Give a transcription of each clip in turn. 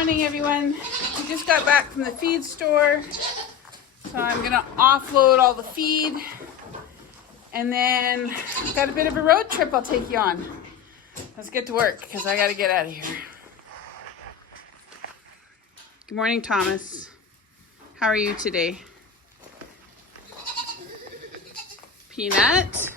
morning, everyone. We just got back from the feed store, so I'm gonna offload all the feed, and then got a bit of a road trip I'll take you on. Let's get to work because I gotta get out of here. Good morning, Thomas. How are you today? Peanut?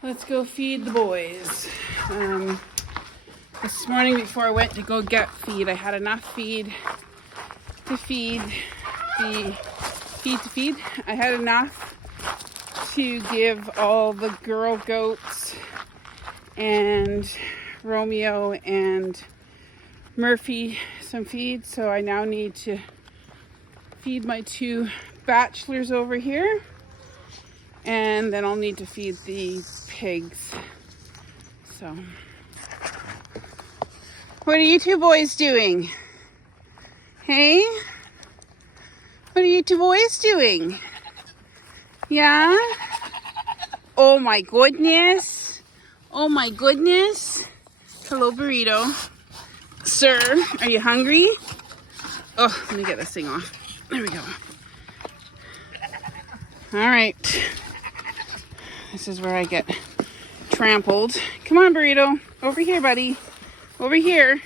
Let's go feed the boys. This morning before I went to go get feed, I had enough feed to feed. I had enough to give all the girl goats and Romeo and Murphy some feed. So I now need to feed my two bachelors over here. And then I'll need to feed the pigs. So, what are you two boys doing? Hey? What are you two boys doing? Yeah? Oh my goodness. Oh my goodness. Hello, burrito. Sir, are you hungry? Oh, let me get this thing off. There we go. All right. This is where I get trampled. Come on, burrito. Over here, buddy. Over here.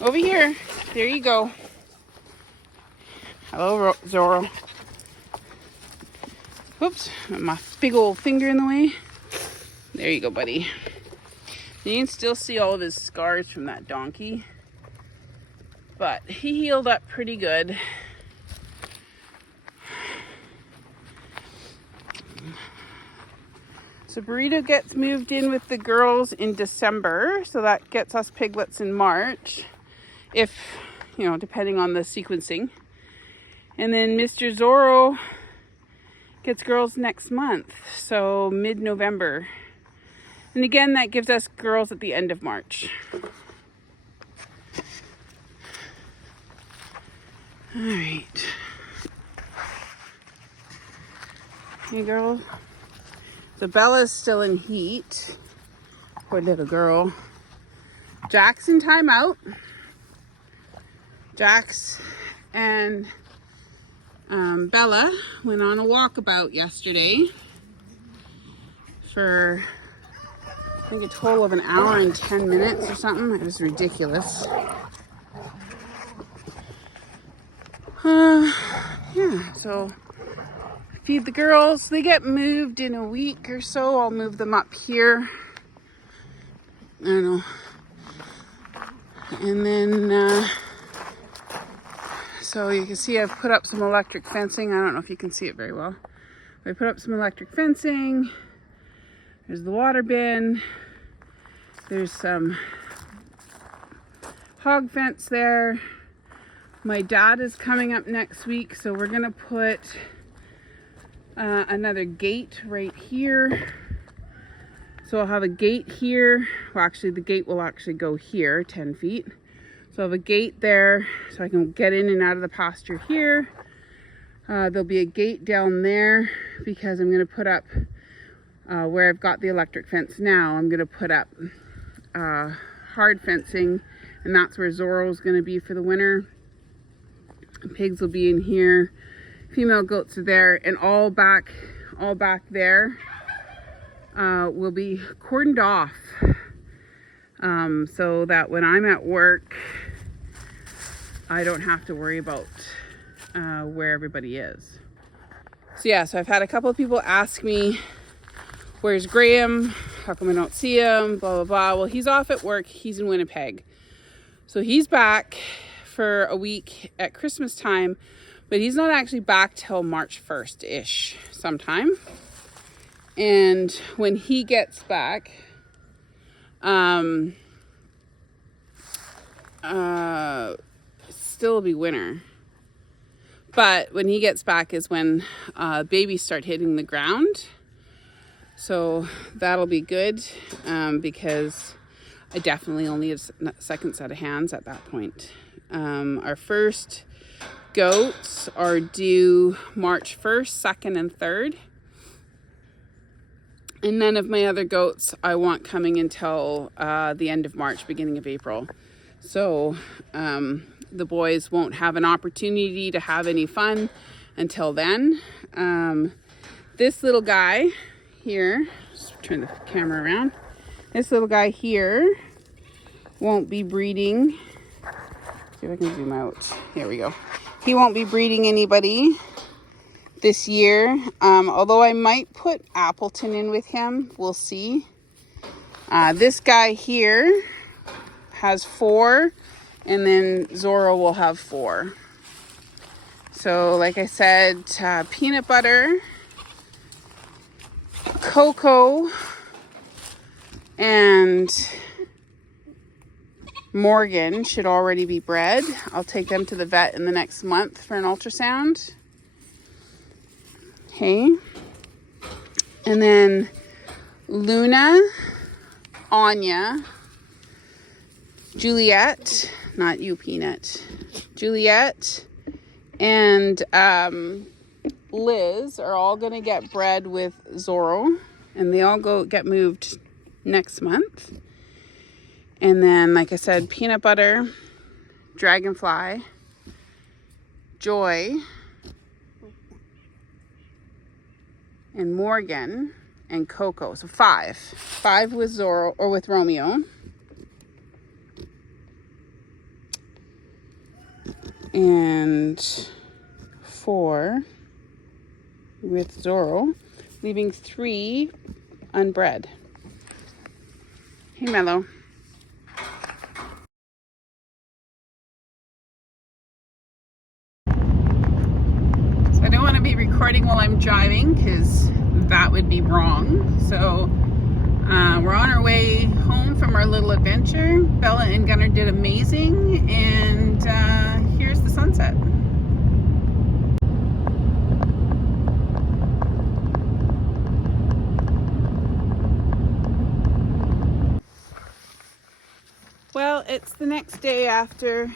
Over here. There you go. Hello, Zorro. Oops. My big old finger in the way. There you go, buddy. You can still see all of his scars from that donkey. But he healed up pretty good. So Burrito gets moved in with the girls in December. So that gets us piglets in March. If, depending on the sequencing. And then Mr. Zorro gets girls next month. So mid-November. And again, that gives us girls at the end of March. All right. Hey, girls. So Bella's still in heat. Poor little girl. Jack's in timeout. Jax and Bella went on a walkabout yesterday for, I think, a total of an hour and 10 minutes or something. It was ridiculous. Yeah, so feed the girls. They get moved in a week or so. I'll move them up here. I don't know. And then, so you can see I've put up some electric fencing. I don't know if you can see it very well. I put up some electric fencing. There's the water bin. There's some hog fence there. My dad is coming up next week, so we're gonna put another gate right here. So I'll have a gate here. Well, actually the gate will actually go here 10 feet. So I have a gate there so I can get in and out of the pasture here. There'll be a gate down there because I'm gonna put up where I've got the electric fence now. I'm gonna put up hard fencing, and that's where Zorro's gonna be for the winter. Pigs will be in here. Female goats are there, and all back there will be cordoned off, so that when I'm at work, I don't have to worry about where everybody is. So yeah, so I've had a couple of people ask me, where's Graham? How come I don't see him? Blah, blah, blah. Well, he's off at work. He's in Winnipeg. So he's back for a week at Christmas time, but he's not actually back till March 1st-ish sometime. And when he gets back, still will be winter. But when he gets back is when babies start hitting the ground. So that'll be good, because I definitely only need a second set of hands at that point. Our first goats are due March 1st, 2nd, and 3rd. And none of my other goats I want coming until the end of March, beginning of April. So the boys won't have an opportunity to have any fun until then. This little guy here, just turn the camera around. This little guy here won't be breeding. See if I can zoom out. Here we go. He won't be breeding anybody this year. Although I might put Appleton in with him. We'll see. This guy here has 4, and then Zorro will have 4. So like I said, peanut butter, Coco, and Morgan should already be bred. I'll take them to the vet in the next month for an ultrasound. Okay. And then Luna, Anya, Juliet, not you, Peanut, Juliet, and Liz are all going to get bred with Zorro, and they all get moved next month. And then, like I said, Peanut Butter, Dragonfly, Joy, and Morgan, and Coco. So 5. 5 with Zorro, or with Romeo. And 4 with Zorro, leaving 3 unbred. Hey, Mello. So I don't want to be recording while I'm driving because that would be wrong. So we're on our way home from our little adventure. Bella and Gunnar did amazing, and here's the sunset. Well, it's the next day after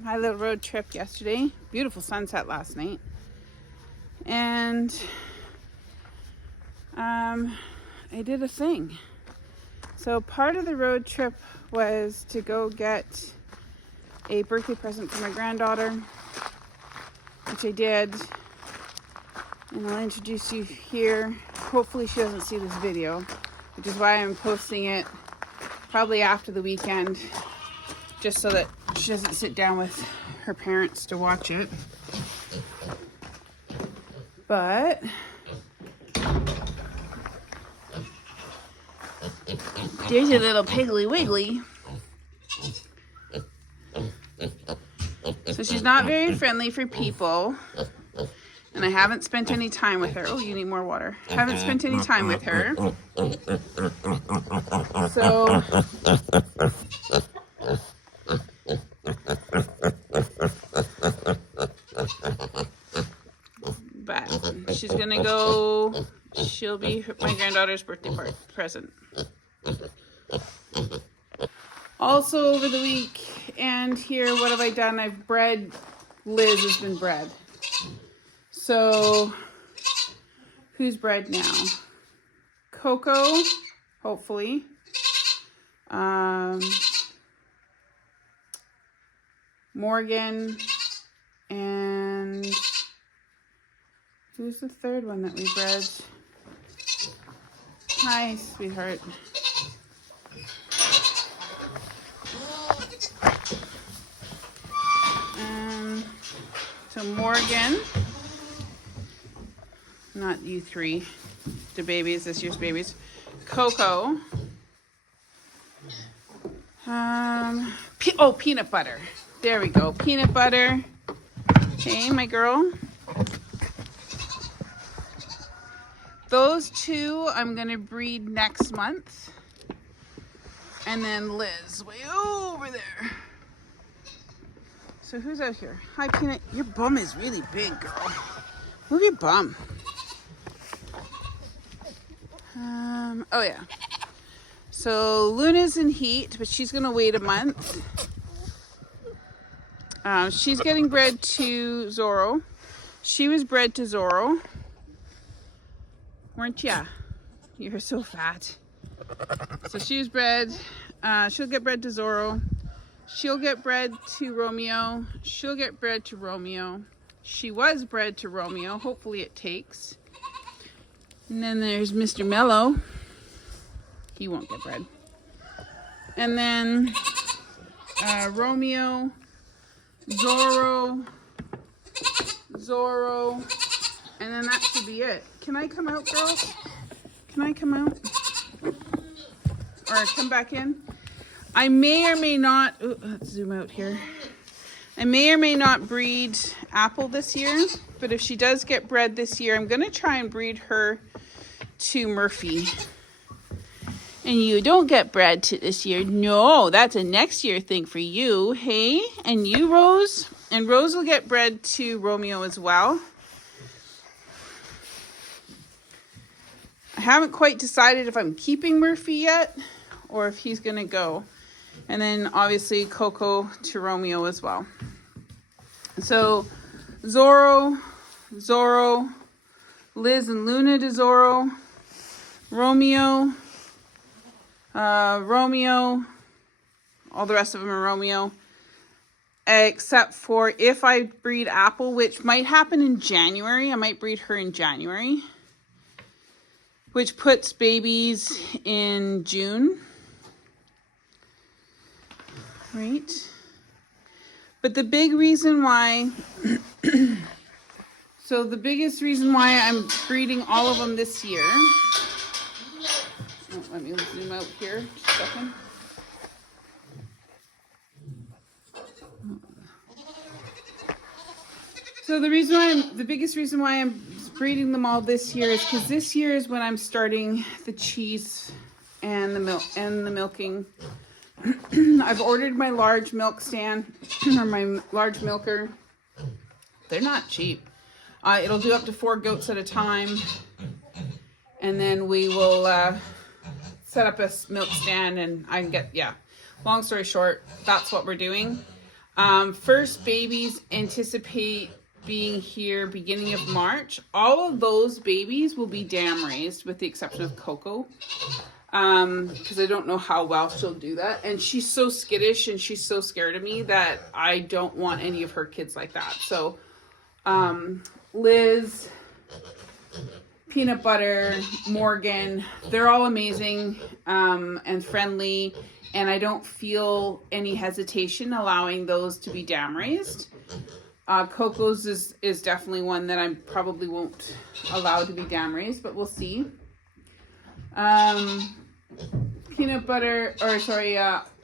my little road trip yesterday. Beautiful sunset last night. And I did a thing. So part of the road trip was to go get a birthday present for my granddaughter, which I did. And I'll introduce you here. Hopefully she doesn't see this video, which is why I'm posting it probably after the weekend, just so that she doesn't sit down with her parents to watch it. But there's a little Piggly Wiggly. So she's not very friendly for people, and I haven't spent any time with her. Oh, you need more water. Haven't spent any time with her. So but she's gonna go, she'll be my granddaughter's birthday present. Also over the week and here, what have I done? I've bred, Liz has been bred. So who's bred now? Coco, hopefully. Morgan, and who's the third one that we bred? Hi, sweetheart. So Morgan, not you three, the babies, this year's babies. Coco. Peanut butter. There we go, peanut butter. Okay, my girl. Those two I'm gonna breed next month. And then Liz, way over there. So who's out here? Hi, Peanut. Your bum is really big, girl. Move your bum. Oh yeah. So Luna's in heat, but she's gonna wait a month. She's getting bred to Zorro. She was bred to Zorro. Weren't ya? You're so fat. So she was bred. She'll get bred to Zorro. She'll get bred to Romeo. She'll get bred to Romeo. She was bred to Romeo. Hopefully it takes. And then there's Mr. Mellow. He won't get bred. And then Romeo, Zorro, and then that should be it. Can I come out, girls? Can I come out? Or come back in? I may or may not, let's zoom out here. I may or may not breed Apple this year, but if she does get bred this year, I'm gonna try and breed her to Murphy. And you don't get bred to this year. No, that's a next year thing for you, hey? And you, Rose? And Rose will get bred to Romeo as well. I haven't quite decided if I'm keeping Murphy yet or if he's gonna go. And then obviously Coco to Romeo as well. So Zorro, Liz and Luna to Zorro, Romeo, all the rest of them are Romeo, except for if I breed Apple, which might happen in January. I might breed her in January, which puts babies in June. Right. But the big reason why, so the biggest reason why I'm breeding all of them this year, let me zoom out here just a second. So the biggest reason why I'm breeding them all this year is because this year is when I'm starting the cheese and the milk and the milking. I've ordered my large milk stand or my large milker. They're not cheap. It'll do up to 4 goats at a time. And then we will set up a milk stand and I can get, long story short, that's what we're doing. First babies anticipate being here beginning of March. All of those babies will be dam raised with the exception of Coco. Because I don't know how well she'll do that. And she's so skittish and she's so scared of me that I don't want any of her kids like that. So, Liz, Peanut Butter, Morgan, they're all amazing, and friendly. And I don't feel any hesitation allowing those to be dam raised. Coco's is definitely one that I probably won't allow to be dam raised, but we'll see. Peanut Butter,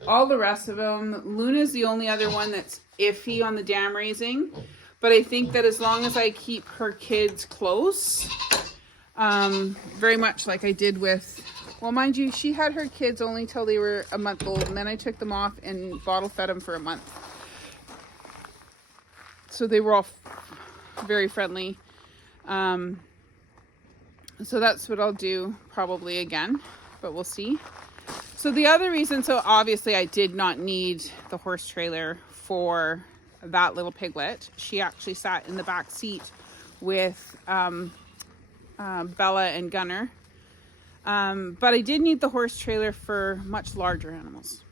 all the rest of them. Luna's the only other one that's iffy on the dam raising, but I think that as long as I keep her kids close, very much like I did with, well, mind you, she had her kids only till they were a month old, and then I took them off and bottle fed them for a month. So they were all very friendly. So that's what I'll do probably again, but we'll see. So the other reason, so obviously I did not need the horse trailer for that little piglet. She actually sat in the back seat with Bella and Gunner. But I did need the horse trailer for much larger animals.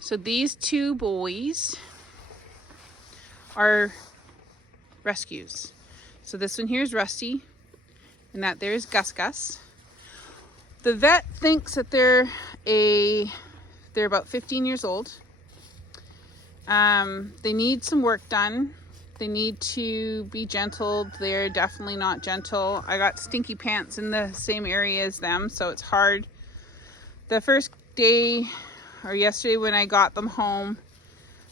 So these two boys are rescues. So this one here is Rusty, and that there is Gus Gus. The vet thinks that they're about 15 years old. They need some work done. They need to be gentled. They're definitely not gentle. I got stinky pants in the same area as them, so it's hard. The first day, or yesterday when I got them home,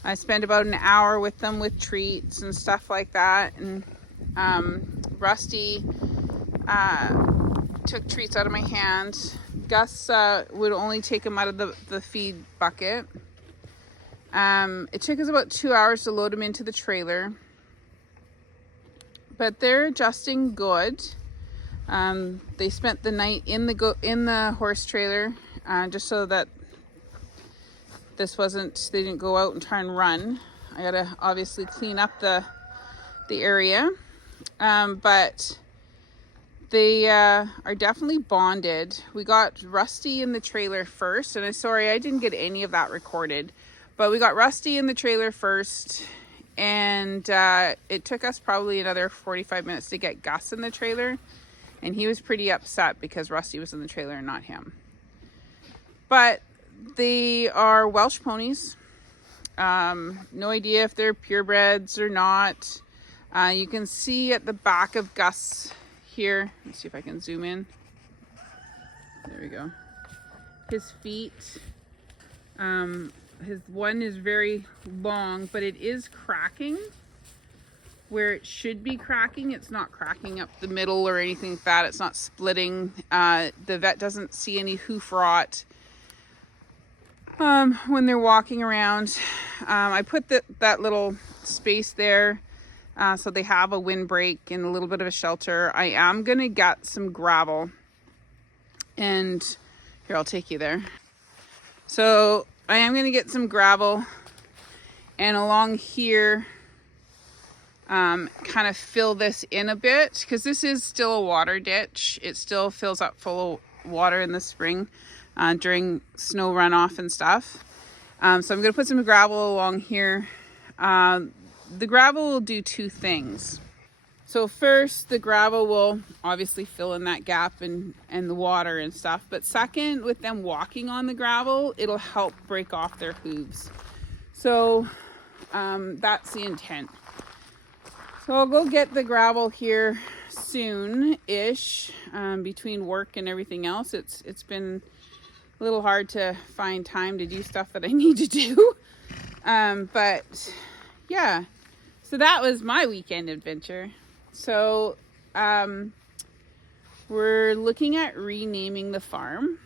I spent about an hour with them with treats and stuff like that. And Rusty took treats out of my hand. Gus would only take them out of the feed bucket. It took us about 2 hours to load them into the trailer. But they're adjusting good. They spent the night in the horse trailer just so that they didn't go out and try and run. I gotta obviously clean up the area, but they are definitely bonded. We got Rusty in the trailer first, and I'm sorry I didn't get any of that recorded, but we got Rusty in the trailer first, and it took us probably another 45 minutes to get Gus in the trailer, and he was pretty upset because Rusty was in the trailer and not him. But they are Welsh ponies. No idea if they're purebreds or not. You can see at the back of Gus here. Let's see if I can zoom in. There we go. His feet. His one is very long, but it is cracking where it should be cracking. It's not cracking up the middle or anything like that. It's not splitting. The vet doesn't see any hoof rot when they're walking around. I put that little space there so they have a windbreak and a little bit of a shelter. I am gonna get some gravel, and here, I'll take you there. So I am gonna get some gravel, and along here kind of fill this in a bit, because this is still a water ditch. It still fills up full of water in the spring during snow runoff and stuff. So I'm going to put some gravel along here. The gravel will do two things. So first, the gravel will obviously fill in that gap and the water and stuff. But second, with them walking on the gravel, it'll help break off their hooves. So that's the intent. So I'll go get the gravel here soon-ish. Between work and everything else, it's been a little hard to find time to do stuff that I need to do. But yeah, so that was my weekend adventure. So we're looking at renaming the farm,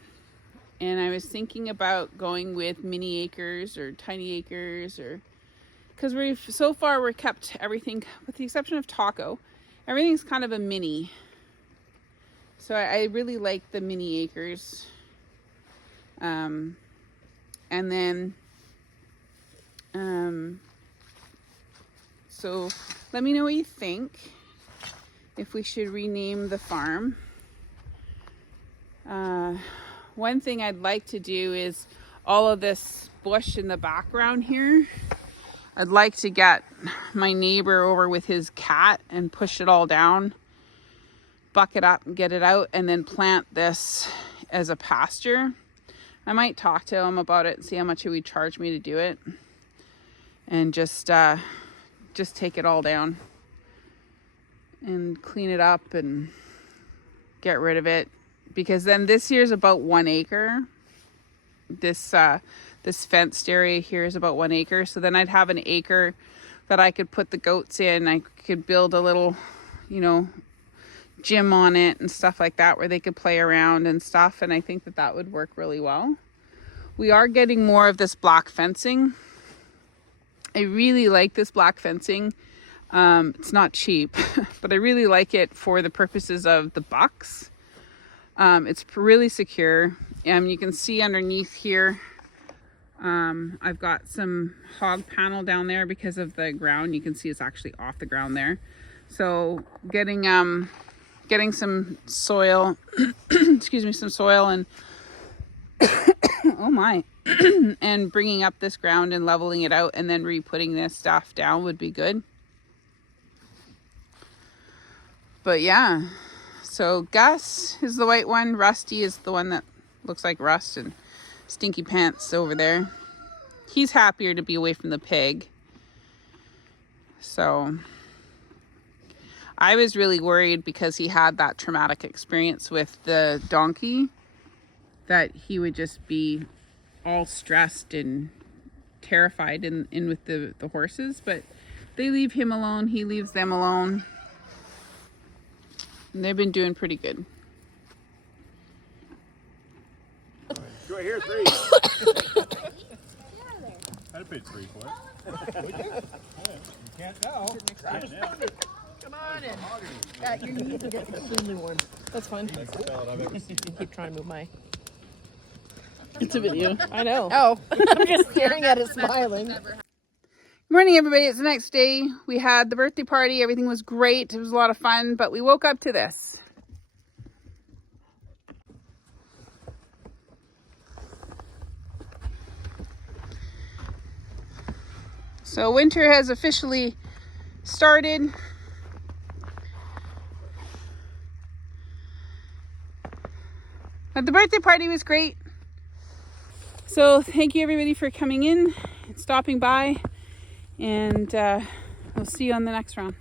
and I was thinking about going with mini acres or tiny acres, or because we've kept everything, with the exception of Taco, everything's kind of a mini. So I really like the mini acres. And then so let me know what you think, if we should rename the farm. One thing I'd like to do is all of this bush in the background here. I'd like to get my neighbor over with his cat and push it all down, buck it up and get it out, and then plant this as a pasture. I might talk to him about it and see how much he would charge me to do it, and just take it all down and clean it up and get rid of it, because then this year's about 1 acre. This fenced area here is about 1 acre. So then I'd have an acre that I could put the goats in. I could build a little, gym on it and stuff like that, where they could play around and stuff. And I think that would work really well. We are getting more of this black fencing. I really like this black fencing. It's not cheap, but I really like it for the purposes of the bucks. It's really secure. You can see underneath here, I've got some hog panel down there because of the ground. You can see it's actually off the ground there. So getting some soil, excuse me, some soil and oh my, and bringing up this ground and leveling it out and then re-putting this stuff down would be good. But yeah, so Gus is the white one. Rusty is the one that looks like Rust, and Stinky Pants over there. He's happier to be away from the pig. So I was really worried because he had that traumatic experience with the donkey that he would just be all stressed and terrified in with the horses, but they leave him alone, he leaves them alone, and they've been doing pretty good. Right here, 3. I paid 3 for it. Would you? Yeah, you can't now. Come on in. Your knees are getting extremely warm. That's fine. That's the ballad I've ever seen. Keep trying to move my... It's a video. I know. Oh, I'm just staring at it, smiling. Good morning, everybody. It's the next day. We had the birthday party. Everything was great. It was a lot of fun, but we woke up to this. So winter has officially started. But the birthday party was great. So thank you everybody for coming in and stopping by, and we'll see you on the next round.